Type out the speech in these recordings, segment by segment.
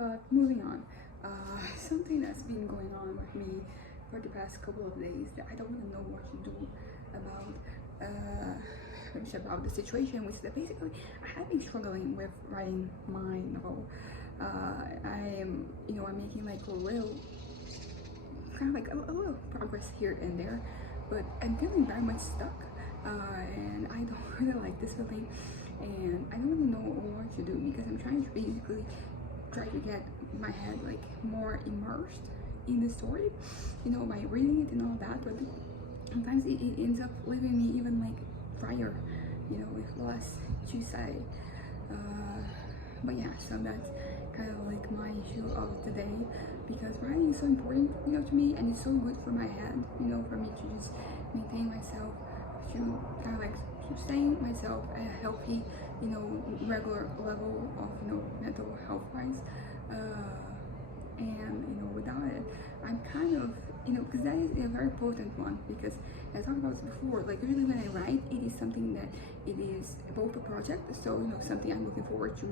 But moving on, something that's been going on with me for the past couple of days that I don't really know what to do about. It's about the situation, which is that basically I have been struggling with writing my novel. I'm making like a real kind of like a little progress here and there, but I'm feeling very much stuck, and I don't really like this feeling, and I don't really know what to do because I'm trying to basically try to get my head like more immersed in the story, by reading it and all that, but sometimes it ends up leaving me even like drier, with less to say. But yeah, so that's kind of like my issue of today, because writing is so important, to me, and it's so good for my head, for me to just maintain myself, to kind of like sustain myself at a healthy, regular level of, mental health wise. And without it, I'm kind of, because that is a very potent one, because I talked about this before, like usually when I write, it is something that it is both a project, so something I'm looking forward to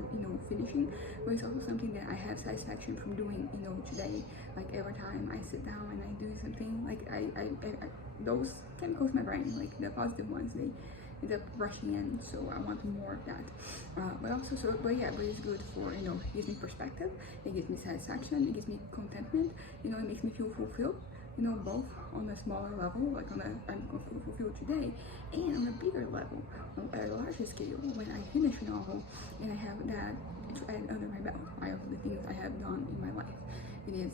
finishing, but it's also something that I have satisfaction from doing today. Like every time I sit down and I do something, like I those chemicals in my brain, like the positive ones, they end up rushing in, so I want more of that. But it's good for, it gives me perspective, it gives me satisfaction, it gives me contentment, it makes me feel fulfilled, both on a smaller level, like I'm fulfilled today, and on a bigger level, on a larger scale, when I finish a novel and I have that under my belt, right, of the things I have done in my life. It is,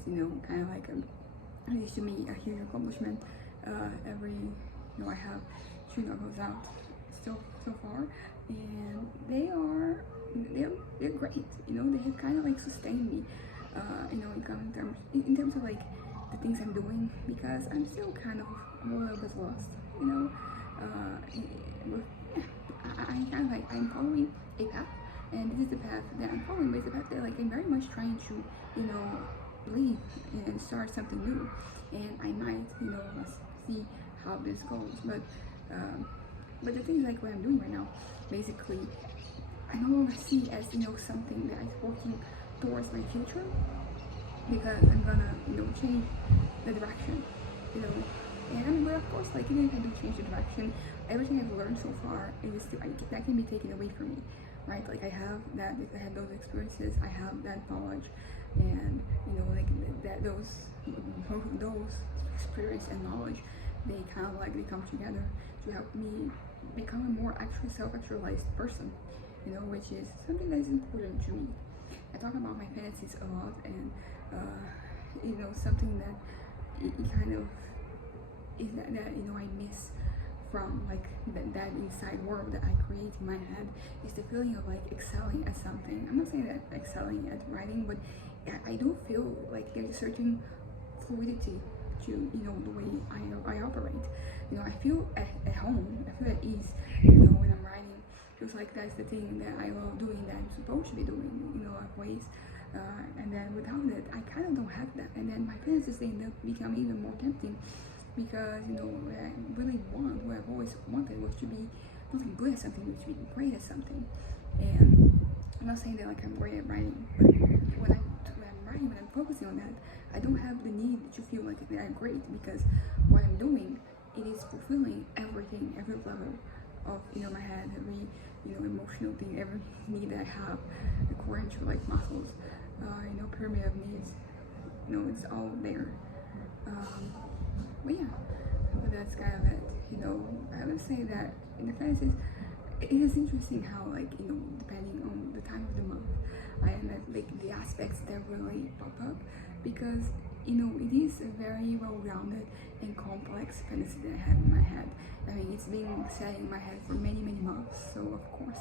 kind of like it is to me a huge accomplishment. I have 2 novels out so far, and they're great. They have kind of like sustained me. In terms of like the things I'm doing, because I'm still kind of a little bit lost. I kind of like I'm following a path, and this is the path that I'm following, but it's the path that like I'm very much trying to leave and start something new, and I might see how this goes, but the thing is, like what I'm doing right now, basically, I no longer see as something that is working towards my future, because I'm gonna change the direction, but of course, like even if I do change the direction, everything I've learned so far is still that can be taken away from me, right? Like I have those experiences, I have that knowledge, and those experience and knowledge, they kind of like they come together to help me become a more actually self-actualized person, which is something that is important to me. I talk about my fantasies a lot, and something that it kind of is that I miss from like that inside world that I create in my head, is the feeling of like excelling at something. I'm not saying that excelling at writing, but I do feel like there's a certain fluidity to the way I operate. I feel at home, I feel at ease, when I'm writing. Feels like that's the thing that I love doing, that I'm supposed to be doing, ways. And then without it, I kind of don't have that. And then my fantasies end up become even more tempting, because what I really what I've always wanted was to be not like good at something, but to be great at something. And I'm not saying that like I'm great at writing, but when I'm writing, when I'm focusing on that, I don't have the need to feel like that I'm great, because what I'm doing, it is fulfilling everything, every level of my head, every emotional thing, every need that I have, according to like muscles, pyramid of needs, it's all there. But yeah, but that's kind of it. I would say that in the fantasies, it is interesting how like depending on the time of the month, I am at like the aspects that really pop up, because it is a very well-rounded and complex fantasy that I have in my head. I mean, it's been set in my head for many months, so of course,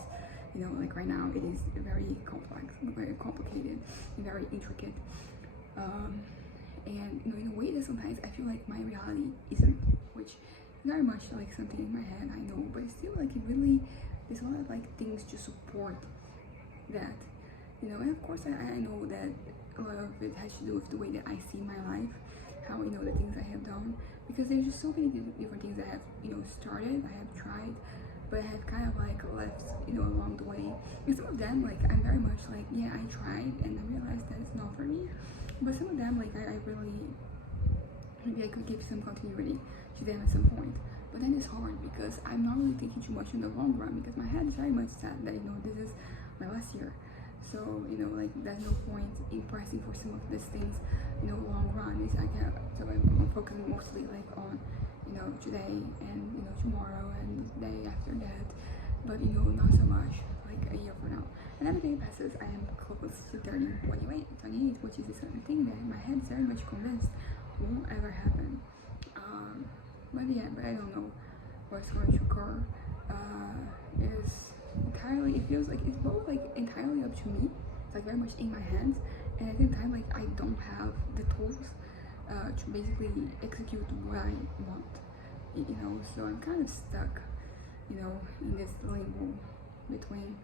like right now it is very complex, very complicated, and very intricate. And in a way that sometimes I feel like my reality isn't, which is very much like something in my head, I know, but it's still like it really, there's a lot of like things to support that, and of course I know that a lot of it has to do with the way that I see my life, how the things I have done, because there's just so many different things I have started, I have tried, but I have kind of like left along the way. And some of them, like I'm very much like, yeah, I tried and I realized that it's not But some of them, like I really, maybe I could give some continuity to them at some point. But then it's hard because I'm not really thinking too much in the long run, because my head is very much set that, you know, this is my last year. So, you know, like there's no point in pressing for some of these things, you know, long run. Is I can, so I'm focusing mostly like on, you know, today and, you know, tomorrow and the day after that. But, you know, not so much like a year from now. And every day passes, I am close to turning 28, which is this thing that my head is very much convinced won't ever happen. But yeah, but I don't know what's going to occur. Is entirely, it feels like it's both like entirely up to me. It's like very much in my hands, and at the same time, like I don't have the tools to basically execute what I want. You know, so I'm kind of stuck, you know, in this limbo between,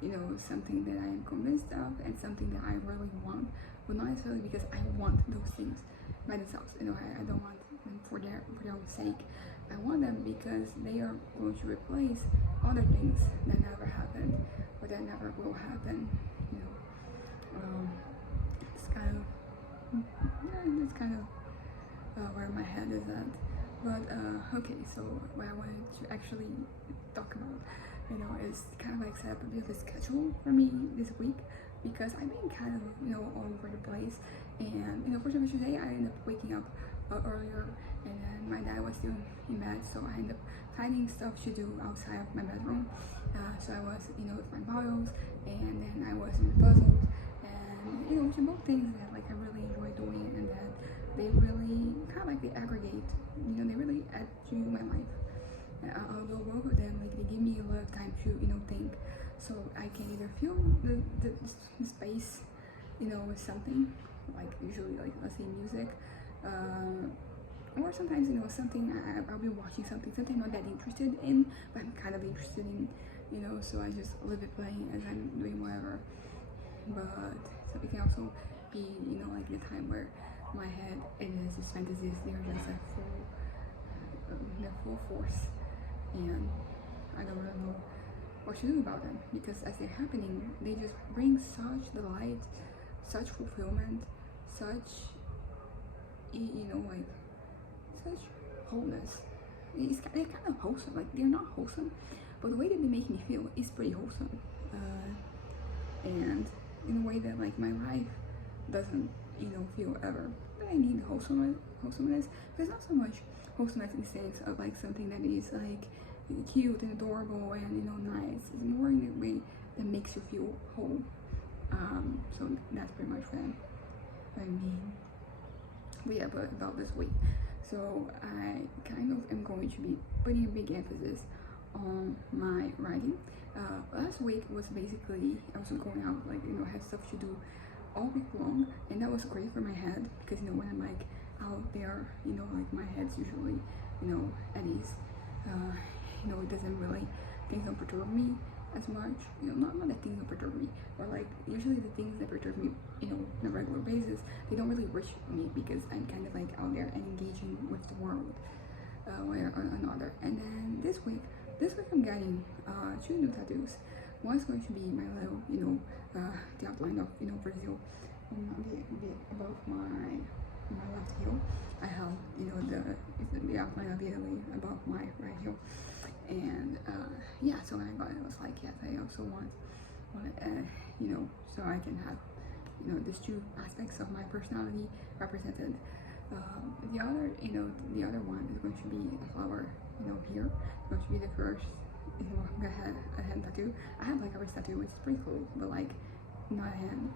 you know, something that I am convinced of and something that I really want, but not necessarily because I want those things by themselves. You know, I don't want them for their own sake. I want them because they are going to replace other things that never happened or that never will happen. You know, it's kind of, yeah, it's kind of where my head is at. But okay, so what I wanted to actually talk about, you know, is kind of like set up a bit of a schedule for me this week, because I've been kind of, you know, all over the place. And, you know, for example, today I ended up waking up earlier, and then my dad was still in bed, so I ended up finding stuff to do outside of my bedroom. So I was, you know, with my bottles, and then I was in the puzzles, and, you know, which are both things that like I really enjoy doing, and that they really kind of like they aggregate, you know, they really add to my life. Although both of them, like, they give me a lot of time to, you know, think, so I can either fill the space, you know, with something, like usually like, let's say music, or sometimes, you know, something I'll be watching something I'm not that interested in, but I'm kind of interested in, you know, so I just leave it playing as I'm doing whatever. But so it can also be, you know, like the time where my head and his fantasies, they're just at full force, and I don't really know what to do about them, because as they're happening, they just bring such delight, such fulfillment, such, you know, like such wholeness. They're kind of wholesome. Like, they're not wholesome, but the way that they make me feel is pretty wholesome, and in a way that like my life doesn't, you know, feel ever. But I need wholesomeness. There's not so much wholesomeness in the sense of like something that is like cute and adorable and, you know, nice. It's more in a way that makes you feel whole. So that's pretty much what I mean. But yeah, but about this week, so I kind of am going to be putting a big emphasis on my writing. Last week was basically, I was going out, like, you know, I had stuff to do all week long, and that was great for my head, because, you know, when I'm like out there, you know, like my head's usually, you know, at ease. You know, it doesn't really, things don't perturb me as much, you know, not that things don't perturb me, but like usually the things that perturb me, you know, on a regular basis, they don't really reach me, because I'm kind of like out there and engaging with the world, one or another. And then this week I'm getting 2 new tattoos. One's going to be my little, you know, the outline of, you know, Brazil on the above my left heel. I have, you know, the outline of Italy above my right heel. And yeah, so when I got it, I was like, yes, I also want you know, so I can have, you know, these 2 aspects of my personality represented. The other, you know, the other one is going to be a flower, you know, here. It's going to be the first, you know, a hand tattoo. I have like a wrist tattoo, which is pretty cool, but like not a hand.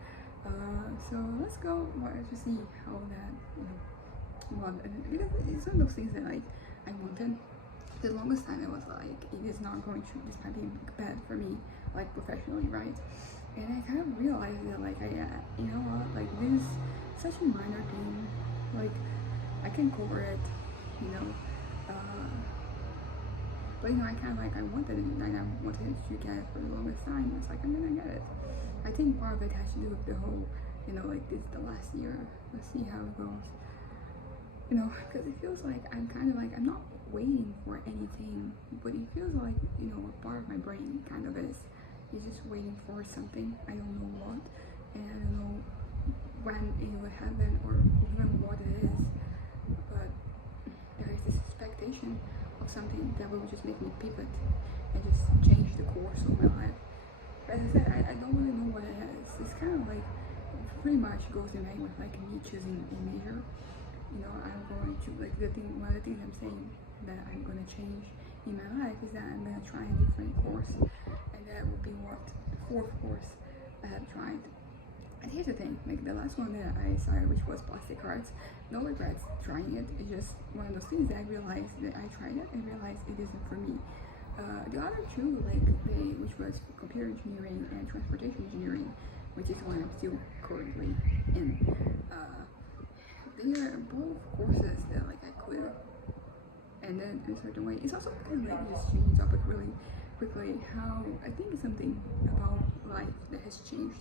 So let's go to see how that, you know, well, because it's one of those things that like I wanted. The longest time it was like, it is not going to, this might be bad for me, like professionally, right? And I kind of realized that like, you know what, like this is such a minor thing, like I can cover it, you know, but you know, I kind of like, I wanted it, and I wanted to get it for the longest time. It's like, I'm gonna get it. I think part of it has to do with the whole, you know, like this is the last year, let's see how it goes. You know, because it feels like I'm kind of like, I'm not waiting for anything, but it feels like, you know, a part of my brain kind of is just waiting for something. I don't know what, and I don't know when it will happen or even what it is, but there is this expectation of something that will just make me pivot and just change the course of my life. But as I said, I don't really know what it is. It's kind of like pretty much goes in line with like me choosing a major. You know, I'm going to like one of the things I'm saying that I'm gonna change in my life is that I'm gonna try a different course, and that will be what the fourth course I have tried. And here's the thing, like the last one that I started, which was plastic arts, no regrets trying it. It's just one of those things that I realized that I tried it and realized it isn't for me. The other two, like which was computer engineering and transportation engineering, which is one I'm still currently in. They are both courses that like I could, and then in a certain way, it's also kind of like just changing topic really quickly. How I think it's something about life that has changed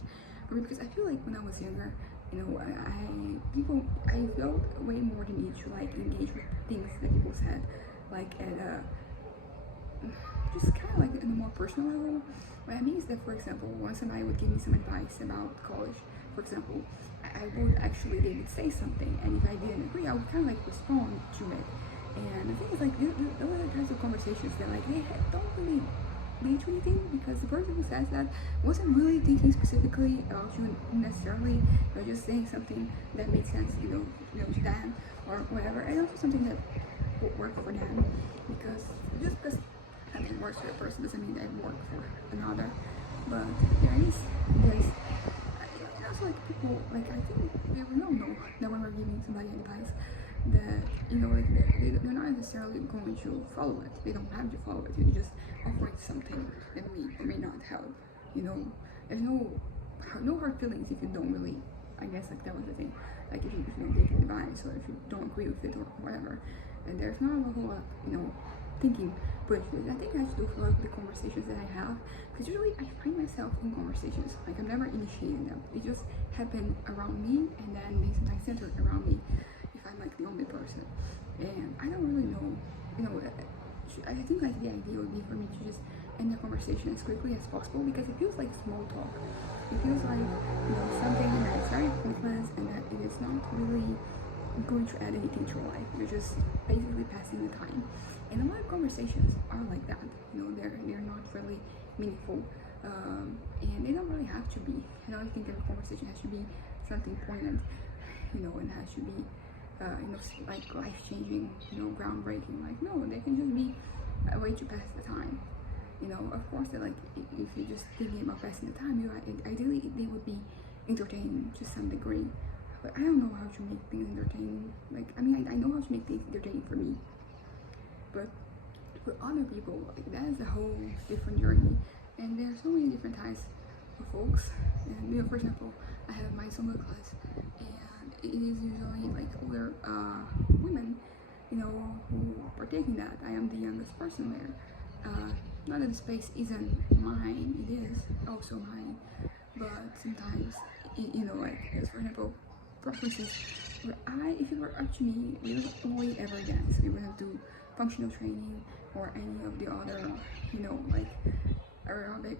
for me, because I feel like when I was younger, you know, I felt way more the need to like engage with things that people said, like at a just kind of like in a more personal level. What I mean is that, for example, once somebody would give me some advice about college, for example, I would actually, they would say something, and if I didn't agree, I would kind of like respond to it. And the thing is, like, those are the kinds of conversations that like don't really lead to anything, because the person who says that wasn't really thinking specifically about you necessarily. They're just saying something that made sense, you know, to them or whatever, and also something that would work for them. Because just because something works for a person doesn't mean that it works for another. But there is this. And also, like, people, like, I think we all know that when we're giving somebody advice, that, you know, like, they're not necessarily going to follow it. They don't have to follow it. You're just offering something that may or may not help. You know, there's no hard feelings if you don't really, I guess, like, that was the thing. Like, if you don't take advice, or if you don't agree with it, or whatever. And there's not a whole lot, you know, thinking. But I think I have to do for the conversations that I have, because usually I find myself in conversations, like I'm never initiating them. They just happen around me, and then they sometimes center around me if I'm like the only person. And I don't really know, you know, I think like the idea would be for me to just end the conversation as quickly as possible, because it feels like small talk. It feels like, you know, something that is very pointless and that it is not really going to add anything to your life. You're just basically passing the time. And a lot of conversations are like that. You know, they're not really meaningful, and they don't really have to be. I don't think every conversation has to be something poignant, you know, and has to be, you know, like life-changing, you know, groundbreaking. Like, no, they can just be a way to pass the time. You know, of course, that like if you're just thinking about passing the time, you know, ideally they would be entertaining to some degree. But I don't know how to make things entertaining. Like, I mean, I know how to make things entertaining for me, but for other people, like, that is a whole different journey. And there are so many different types of folks. And, you know, for example, I have my Zumba class, and it is usually like older women, you know, who partake in that. I am the youngest person there. Not that the space isn't mine, it is also mine, but sometimes, you know, like, for example, preferences where if it were up to me, we would only ever dance. We wouldn't do functional training or any of the other, you know, like aerobic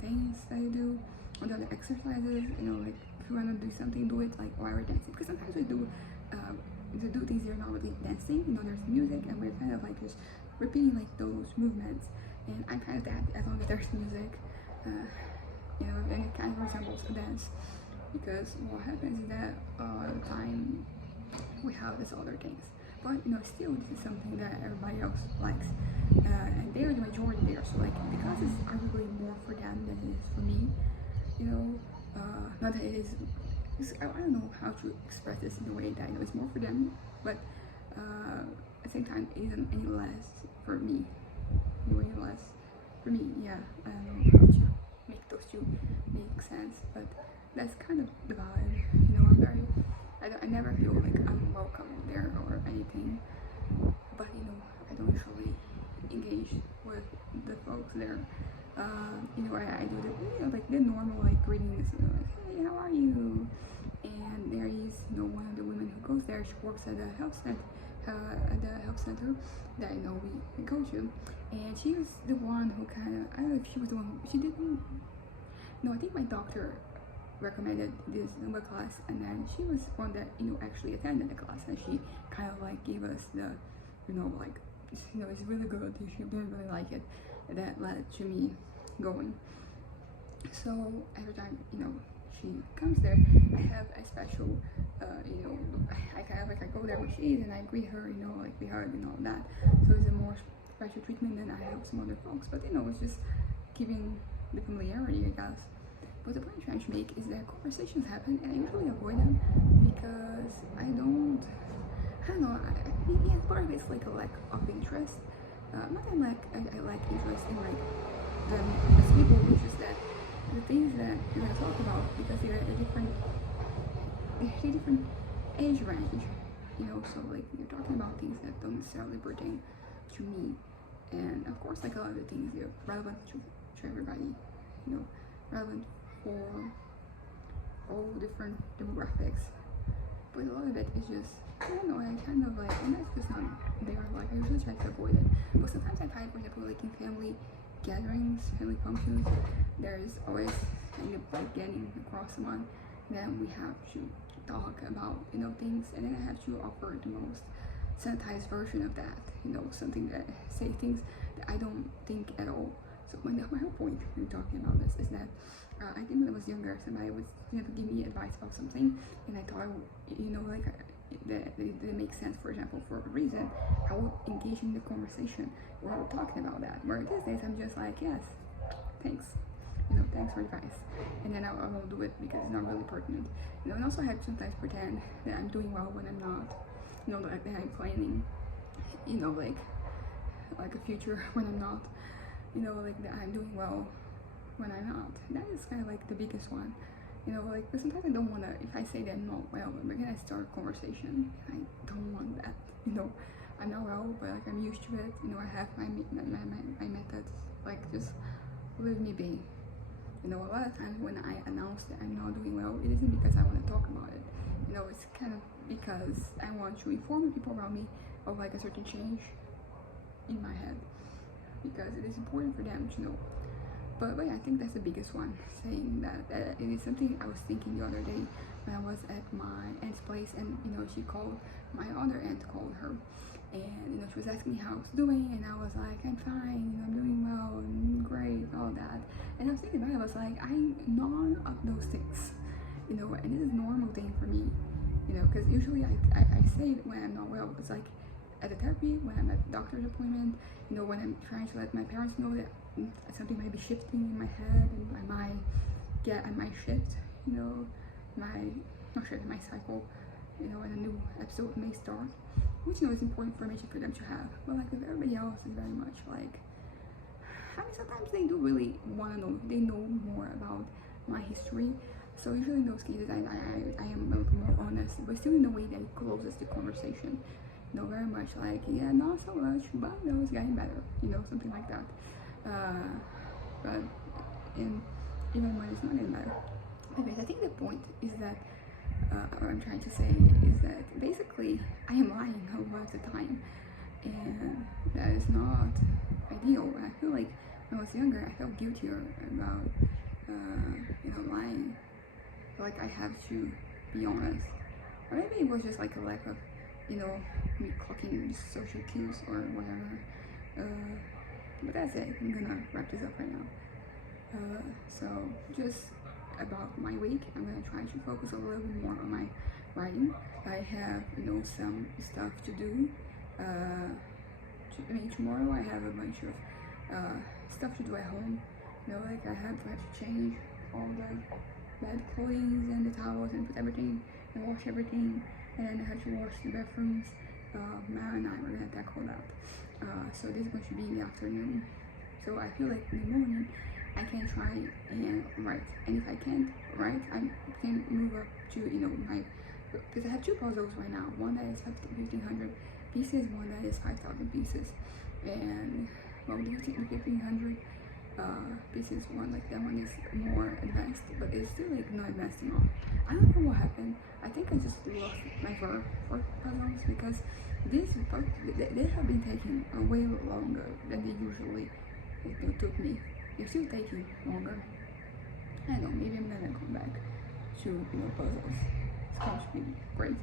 things that you do, or the other exercises. You know, like if you want to do something, do it like while we're dancing. Because sometimes we do things that are not really dancing. You know, there's music, and we're kind of like just repeating like those movements. And I'm kind of that, as long as there's music, you know, and it kind of resembles a dance. Because what happens is that the time we have these other things, but you know, still this is something that everybody else likes, and they're the majority there. So like, because it's arguably more for them than it is for me, you know, not that it is. I don't know how to express this in a way that I know it's more for them, but at the same time, it isn't any less for me. Any less for me, yeah. I don't know how to make those two make sense, but that's kind of the vibe. You know, I never feel like I'm welcome there or anything, but you know, I don't usually engage with the folks there. You know, I do the, you know, like the normal like greetings, you know, like, hey, how are you? And there is, you know, one of the women who goes there. She works at the health center that I know we go to, and she was the one who kind of, I don't know if she was the one who, she didn't. No, I think my doctor recommended this Zumba class, and then she was one that actually attended the class, and she kind of like gave us the like it's really good. You should really like it. That led to me going. So every time she comes there, I have a special I kind of like I go there where she is and I greet her, like we hug and all that. So it's a more special treatment than I have some other folks, but it's just giving the familiarity, I guess. But the point I'm trying to make is that conversations happen, and I usually avoid them because I don't know. Part of it's like a lack of interest. Not that I lack interest in like them as people, it's just that the things that you're gonna talk about, because they're a different age range, so like you're talking about things that don't necessarily pertain to me, and of course like a lot of the things they're relevant to everybody, relevant for all different demographics, but a lot of it is just I don't know, I kind of like, and that's just not there, like I usually try to avoid it, but sometimes I find, for example, like in family gatherings, family functions, there's always kind of like getting across someone, then we have to talk about things, and then I have to offer the most sanitized version of that, something that say things that I don't think at all. So my whole point in talking about this is that I think when I was younger, somebody would give me advice about something, and I thought like that it makes sense, for example, for a reason, I would engage in the conversation where we're talking about that. Where these days I'm just like, yes, thanks, thanks for advice, and then I won't do it because it's not really pertinent. And also I have to sometimes pretend that I'm doing well when I'm not, like that I'm planning, like a future when I'm not, like that I'm doing well when I'm not. That is kind of like the biggest one. But sometimes I don't want to, if I say that I'm not well, but then I start a conversation, I don't want that, I'm not well, but like I'm used to it, I have my methods, like just leave me be. A lot of times when I announce that I'm not doing well, it isn't because I want to talk about it, it's kind of because I want to inform the people around me of like a certain change in my head, because it is important for them to know. But yeah, I think that's the biggest one, saying that it is something I was thinking the other day when I was at my aunt's place, and she called, my other aunt called her, and she was asking me how I was doing, and I was like, I'm fine, I'm doing well, and great, all that. And I was thinking about it, I was like, I'm none of those things, and it is a normal thing for me, because usually I say it when I'm not well. It's like at the therapy, when I'm at the doctor's appointment, when I'm trying to let my parents know that something might be shifting in my head, and I might shift, my cycle, and a new episode may start, which is important information for them to have. But like with everybody else, is very much like, I mean, sometimes they do really want to know, they know more about my history. So usually in those cases, I am a little more honest, but still in a way that closes the conversation. Very much like, yeah, not so much, but it's getting better, something like that. But even when it's not getting better. Anyways, I think the point is that, what I'm trying to say is that basically I am lying a lot of the time, and that is not ideal. I feel like when I was younger, I felt guiltier about, lying. Like I have to be honest. Or maybe it was just like a lack of, me clocking social cues or whatever. But that's it. I'm gonna wrap this up right now. So just about my week, I'm gonna try to focus a little bit more on my writing. I have, some stuff to do. Tomorrow I have a bunch of stuff to do at home. Like I have to change all the bed clothing and the towels and put everything and wash everything, and then I have to wash the bathrooms. Mara and I were gonna tackle that. So this is going to be in the afternoon. So I feel like in the morning I can try and write, and if I can't write, I can move up to my, because I have two puzzles right now. One that is 1,500 pieces, one that is 5,000 pieces, and well, the 1,500 pieces one, like that one is more advanced, but it's still like not advanced enough. I don't know what happened. I think I just lost my verb for puzzles, because they have been taking way longer than they usually took me. They're still taking longer. I don't know, maybe I'm gonna come back to, you know, puzzles. It's going to be great.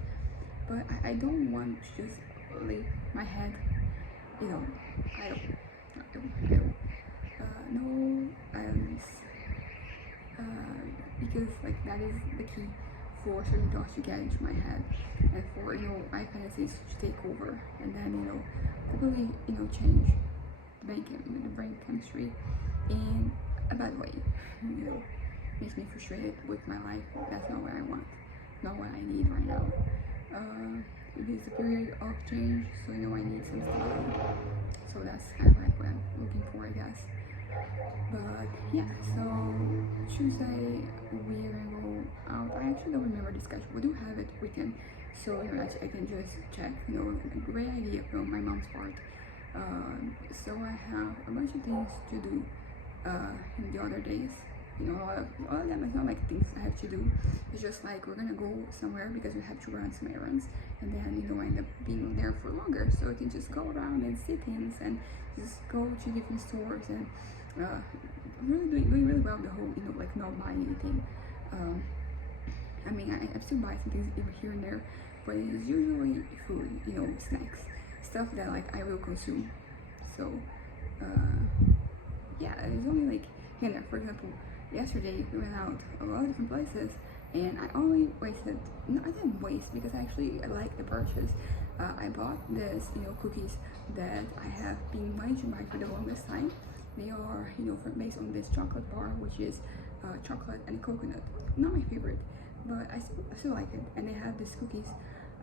But I don't want to just leave my head, you know, idle. No idleness. Because like that is the key for certain thoughts to get into my head, and for, you know, my fantasies to take over, and then, you know, completely, you know, change the brain chemistry in a bad way. You know, makes me frustrated with my life. That's not what I want, not what I need right now. It is a period of change, so, you know, I need some stability. So that's kind of like what I'm looking for, I guess. But yeah, so Tuesday we are gonna go out. I actually don't remember the schedule. We do have it weekend, so, you know, I can just check. You know, a great idea from my mom's part. So I have a bunch of things to do in the other days. You know, all of them, it's not like things I have to do. It's just like we're gonna go somewhere because we have to run some errands, and then, you know, I end up being there for longer, so I can just go around and see things and just go to different stores and really doing really well the whole, you know, like not buying anything. I mean, I still buy some things here and there, but it's usually food, you know, snacks, stuff that like I will consume. So yeah, it's only like here and there. For example, yesterday we went out a lot of different places, and I only wasted, no, I didn't waste because I like the purchase. I bought this, you know, cookies that I have been wanting to buy for the longest time. They are, you know, based on this chocolate bar, which is chocolate and coconut. Not my favorite, but I still like it. And they have these cookies,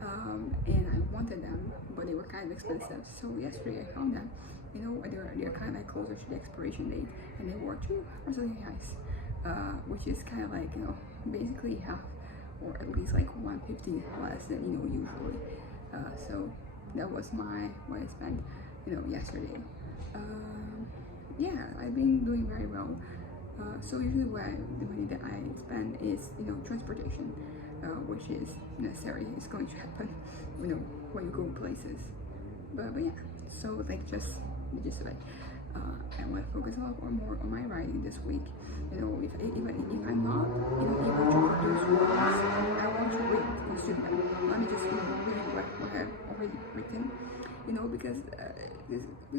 and I wanted them, but they were kind of expensive. So yesterday I found them. You know, they're kind of like closer to the expiration date, and they were 2 Brazilian reais, which is kind of like, you know, basically half, or at least like 150 less than, you know, usually. So that was what I spent, you know, yesterday. Yeah, I've been doing very well. So usually the money that I spend is, you know, transportation, which is necessary. It's going to happen, you know, when you go places. But yeah, so like just of it. I want to focus a lot more on my writing this week. You know, even if I'm not, you know, able to produce words, I want to consume them. Let me just, you know, read what I've already written. You know, because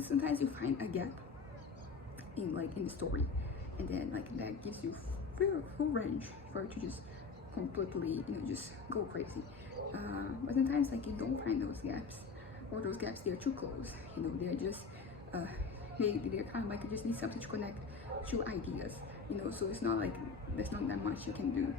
sometimes you find a gap in the story, and then like that gives you full range for it to just completely, you know, just go crazy. But sometimes like you don't find those gaps, or those gaps, they're too close. You know, they're just they're kind of like you just need something to connect two ideas. You know, so it's not like there's not that much you can do.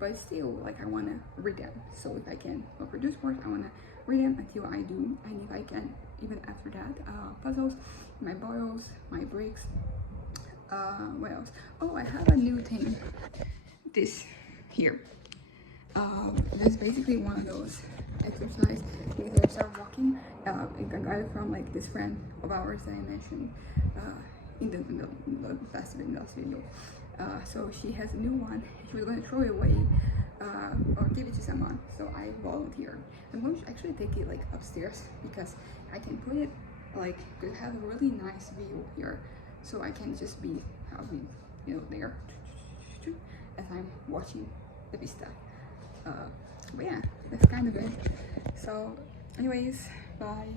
But still, like, I wanna read them. So if I can produce work, I wanna read them until I do. And if I can, even after that, puzzles, my boils, my breaks. What else? Oh, I have a new thing. This here. This is basically one of those exercise because I started walking. I got it from like this friend of ours that I mentioned in the last video. So she has a new one. She was going to throw it away or give it to someone. So I volunteered. I'm going to actually take it like upstairs because I can put it like to have a really nice view here. So I can just be, you know, there as I'm watching the vista. But yeah, that's kind of it. So anyways, bye.